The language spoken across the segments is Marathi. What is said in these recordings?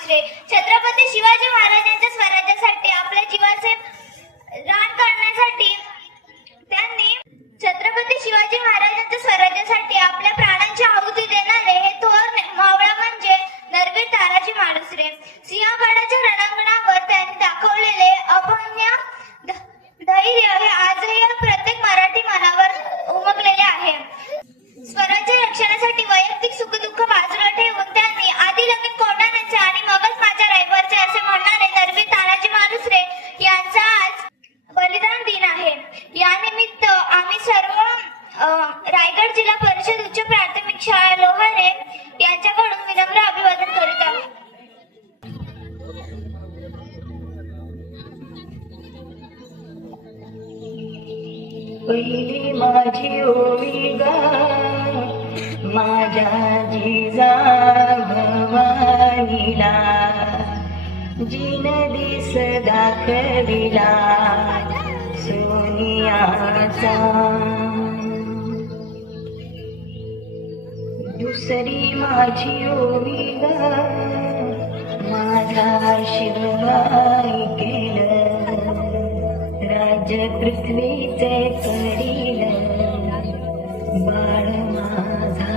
मालुसरे छत्रपती शिवाजी महाराजांच्या स्वराज्यासाठी आपल्या जीवाचे रान करण्यासाठी त्यांनी छत्रपती शिवाजी महाराजांच्या स्वराज्यासाठी आपल्या प्राणांची आहुती देणारे हे थोर मावळा म्हणजे नरवीर तानाजी मालुसरे. सिंहगडाच्या रणांगणावर त्यांनी दाखवलेले अभंग्य धैर्य हे आजही प्रत्येक मराठी मनावर उमगलेले आहे. स्वराज्य रक्षणासाठी वैयक्तिक सुखदुःख बाजूला ठेवून त्यांनी आधी लगीन कोंढाण्याचे आणि मगच माझ्या रायवरचे असे म्हणणारे नरवीर तानाजी मालुसरे यांचा आज बलिदान दिन आहे. यानिमित्त आम्ही सर्व रायगड जिल्हा परिषद उच्च प्राथमिक शाळा लोहारे यांच्याकडून विनम्र अभिवादन करीत आहोत. पहिली माझी ओळी गा माझ्या जिजा भवानीला जिन दिस दाखविला सोनियाचा. दुसरी माझी ओळी गा माझा शिवबाई केलं राज्य पृथ्वीचे करील बाळ माझा.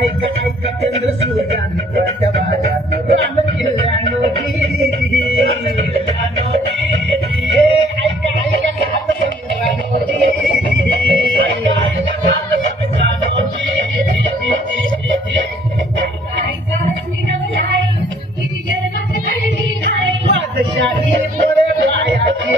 ऐका चंद्र सूर्याने राम किल्ल्यानो शाही मोरे पायाची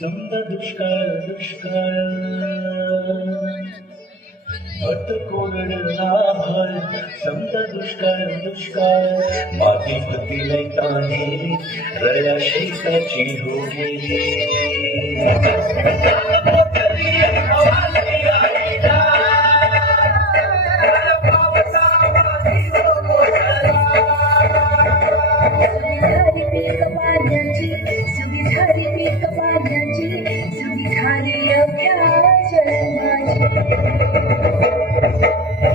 समजा दुष्काळ दुष्काळ अत कोरडला भर समजा दुष्काळ माती पतीला तानेली रया शेताची हो गेली सुविधारी पीक पाण्याची सुविधारी पीक पाण्याची सुविधारी अभ्यास माझी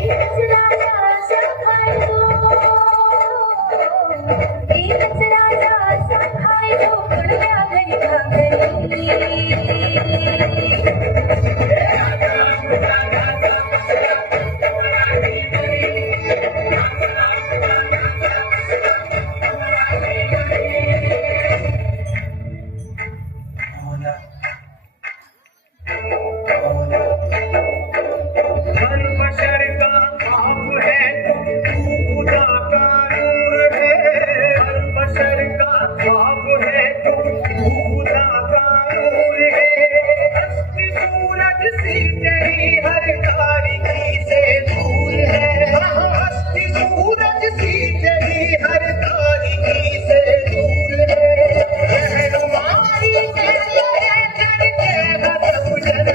एकच राजा सांभाळतो एकच राजा सांभाळतो पुढल्या घरी भाकरी हर बशर का आप है तू खुदा का नूर है हर बशर का आप है तू खुदा का नूर है हस्ती सूरज सी तेरी हर तारीकी से दूर है हस्ती सूरज सी तेरी हर तारीकी से दूर है रहनुमाई तेरे करके हद गुजर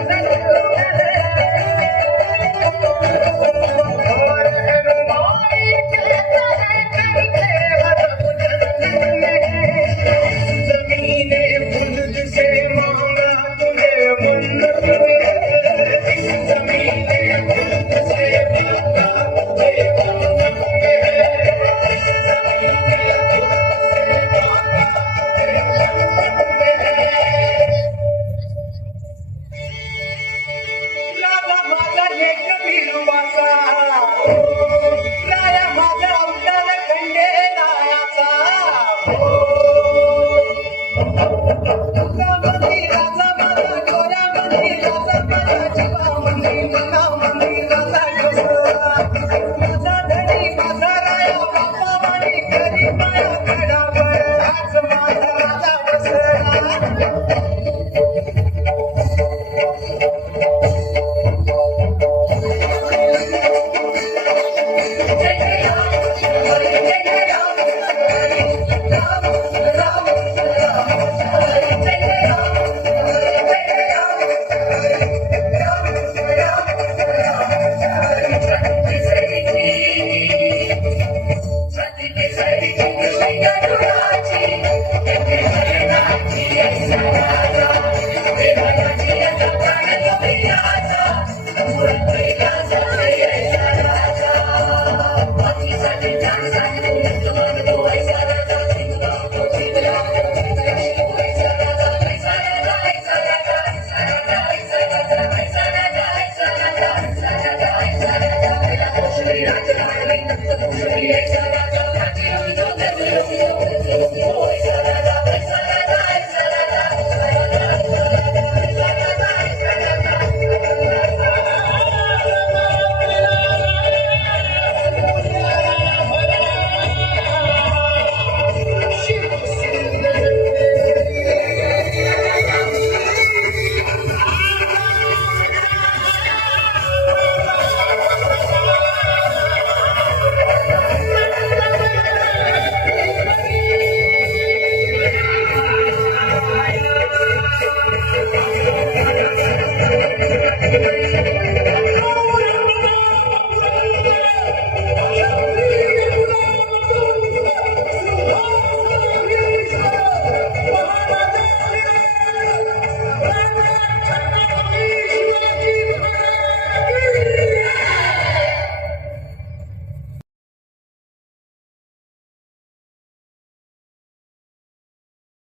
Thank you.